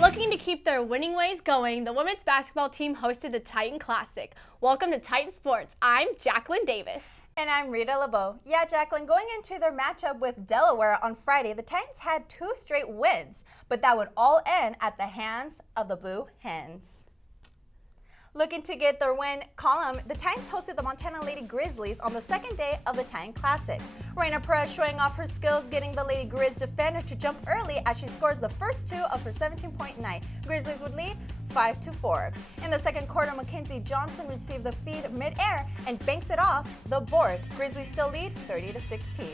Looking to keep their winning ways going, the women's basketball team hosted the Titan Classic. Welcome to Titan Sports. I'm Jacqueline Davis. And I'm Rita LeBeau. Yeah, Jacqueline, going into their matchup with Delaware on Friday, the Titans had 2 straight wins, but that would all end at the hands of the Blue Hens. Looking to get their win column, the Titans hosted the Montana Lady Grizzlies on the second day of the Titan Classic. Raina Perez showing off her skills, getting the Lady Grizz defender to jump early as she scores the first 2 of her 17-point night. Grizzlies would lead 5-4. In the second quarter, Mackenzie Johnson received the feed mid-air and banks it off the board. Grizzlies still lead 30-16.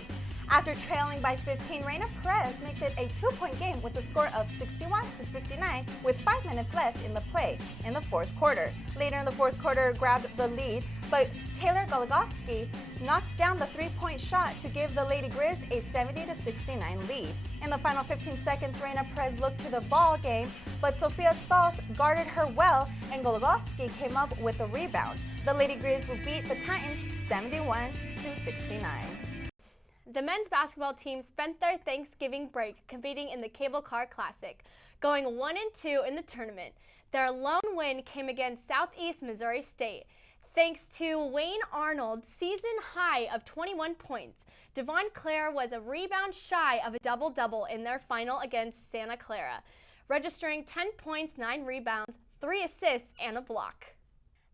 After trailing by 15, Raina Perez makes it a 2-point game with a score of 61-59 with 5 minutes left in the play in the fourth quarter. Later in the fourth quarter, grabbed the lead, but Taylor Goligoski knocks down the 3-point shot to give the Lady Grizz a 70-69 lead. In the final 15 seconds, Raina Perez looked to the ball game, but Sophia Stalls guarded her well, and Goligoski came up with a rebound. The Lady Grizz will beat the Titans 71-69. The men's basketball team spent their Thanksgiving break competing in the Cable Car Classic, going 1-2 in the tournament. Their lone win came against Southeast Missouri State. Thanks to Wayne Arnold's season high of 21 points, Devon Clare was a rebound shy of a double-double in their final against Santa Clara, registering 10 points, 9 rebounds, 3 assists, and a block.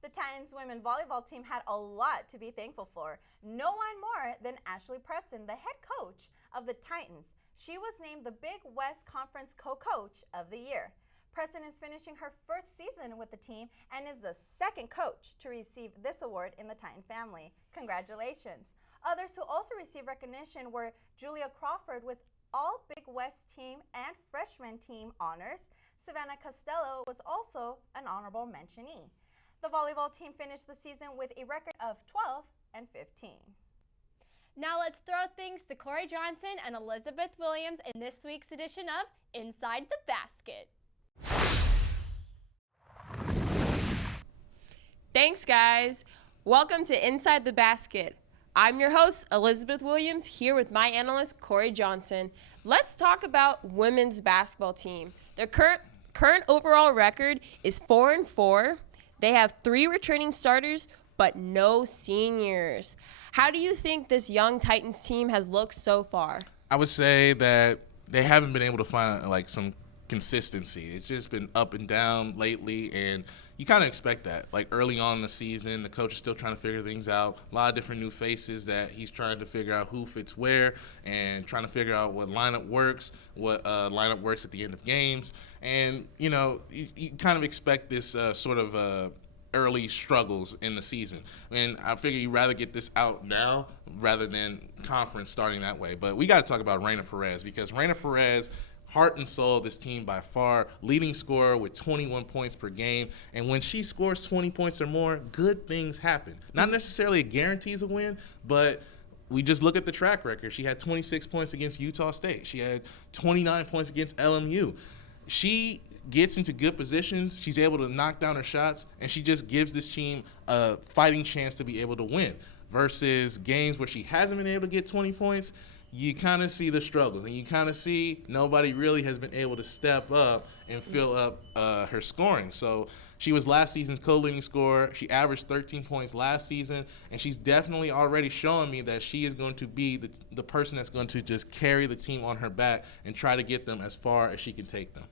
The Titans women volleyball team had a lot to be thankful for. No one more than Ashley Preston, the head coach of the Titans. She was named the Big West Conference Co-Coach of the Year. Preston is finishing her first season with the team and is the second coach to receive this award in the Titan family. Congratulations. Others who also received recognition were Julia Crawford with all Big West team and freshman team honors. Savannah Costello was also an honorable mentionee. The volleyball team finished the season with a record of 12-15. Now let's throw things to Corey Johnson and Elizabeth Williams in this week's edition of Inside the Basket. Thanks, guys. Welcome to Inside the Basket. I'm your host, Elizabeth Williams, here with my analyst, Corey Johnson. Let's talk about women's basketball team. Their current overall record is 4-4. They have 3 returning starters, but no seniors. How do you think this young Titans team has looked so far? I would say that they haven't been able to find some consistency. It's just been up and down lately, and you kind of expect that. Early on in the season, the coach is still trying to figure things out. A lot of different new faces that he's trying to figure out who fits where and trying to figure out what lineup works, what lineup works at the end of games. And, you kind of expect this sort of early struggles in the season. And I figure you'd rather get this out now rather than conference starting that way. But we got to talk about Raina Perez, because Raina Perez, heart and soul of this team by far, leading scorer with 21 points per game. And when she scores 20 points or more, good things happen. Not necessarily a guarantees a win, but we just look at the track record. She had 26 points against Utah State. She had 29 points against LMU. She gets into good positions, she's able to knock down her shots, and she just gives this team a fighting chance to be able to win. Versus games where she hasn't been able to get 20 points, you kind of see the struggles, and you kind of see nobody really has been able to step up and fill up her scoring. So she was last season's co-leading scorer. She averaged 13 points last season, and she's definitely already showing me that she is going to be the person that's going to just carry the team on her back and try to get them as far as she can take them.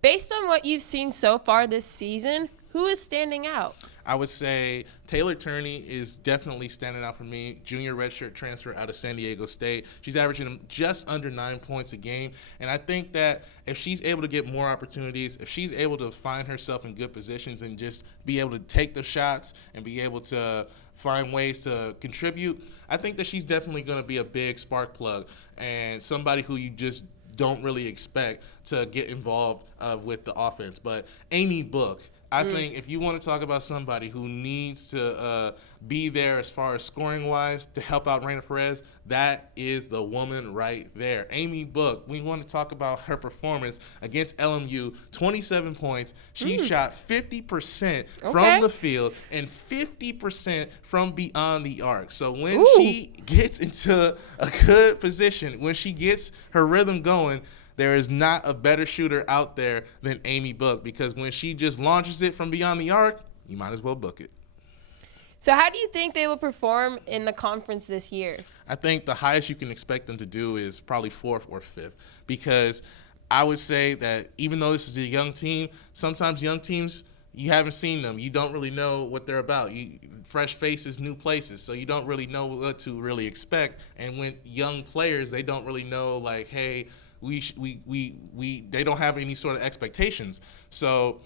Based on what you've seen so far this season, who is standing out? I would say Taylor Turney is definitely standing out for me. Junior redshirt transfer out of San Diego State. She's averaging just under 9 points a game. And I think that if she's able to get more opportunities, if she's able to find herself in good positions and just be able to take the shots and be able to find ways to contribute, I think that she's definitely going to be a big spark plug and somebody who you just don't really expect to get involved with the offense. But Amy Book, I think if you want to talk about somebody who needs to be there as far as scoring-wise to help out Raina Perez, that is the woman right there. Amy Book, we want to talk about her performance against LMU, 27 points. She shot 50% from the field and 50% from beyond the arc. So when she gets into a good position, when she gets her rhythm going, There is not a better shooter out there than Amy Book, because when she just launches it from beyond the arc, you might as well book it. So how do you think they will perform in the conference this year? I think the highest you can expect them to do is probably 4th or 5th, because I would say that even though this is a young team, sometimes young teams, you haven't seen them. You don't really know what they're about. Fresh faces, new places, so you don't really know what to really expect. And when young players, they don't really know, like, hey, they don't have any sort of expectations. So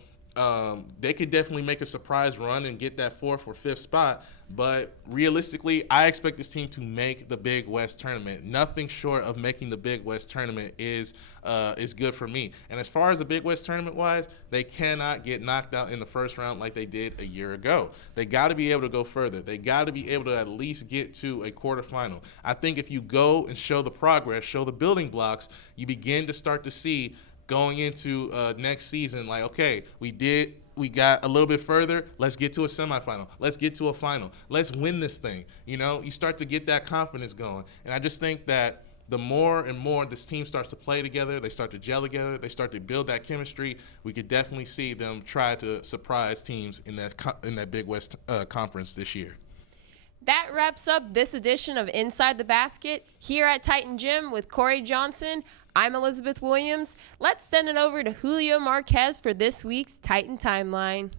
they could definitely make a surprise run and get that 4th or 5th spot. But realistically, I expect this team to make the Big West tournament. Nothing short of making the Big West tournament is good for me. And as far as the Big West tournament wise, they cannot get knocked out in the first round like they did a year ago. They got to be able to go further. They got to be able to at least get to a quarterfinal. I think if you go and show the progress, show the building blocks, you begin to start to see going into next season, like, okay, we got a little bit further. Let's get to a semifinal. Let's get to a final. Let's win this thing. You start to get that confidence going. And I just think that the more and more this team starts to play together, they start to gel together, they start to build that chemistry, we could definitely see them try to surprise teams in that Big West conference this year. That wraps up this edition of Inside the Basket here at Titan Gym with Corey Johnson. I'm Elizabeth Williams. Let's send it over to Julio Marquez for this week's Titan Timeline.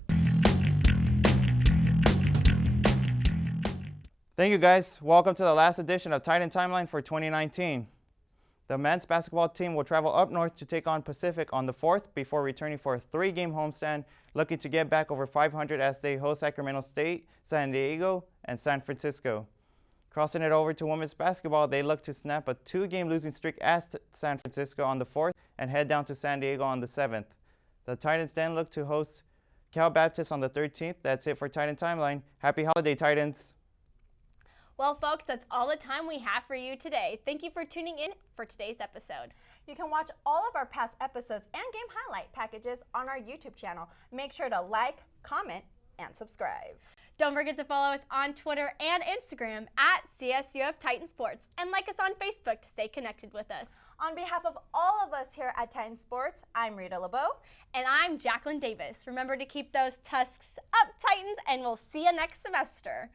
Thank you, guys. Welcome to the last edition of Titan Timeline for 2019. The men's basketball team will travel up north to take on Pacific on the 4th before returning for a 3-game homestand, looking to get back over 500 as they host Sacramento State, San Diego, and San Francisco. Crossing it over to women's basketball, they look to snap a 2-game losing streak at San Francisco on the 4th and head down to San Diego on the 7th. The Titans then look to host Cal Baptist on the 13th. That's it for Titan Timeline. Happy holiday, Titans. Well, folks, that's all the time we have for you today. Thank you for tuning in for today's episode. You can watch all of our past episodes and game highlight packages on our YouTube channel. Make sure to like, comment, and subscribe. Don't forget to follow us on Twitter and Instagram at CSUF Titan Sports, and like us on Facebook to stay connected with us. On behalf of all of us here at Titan Sports, I'm Rita LeBeau. And I'm Jacqueline Davis. Remember to keep those tusks up, Titans, and we'll see you next semester.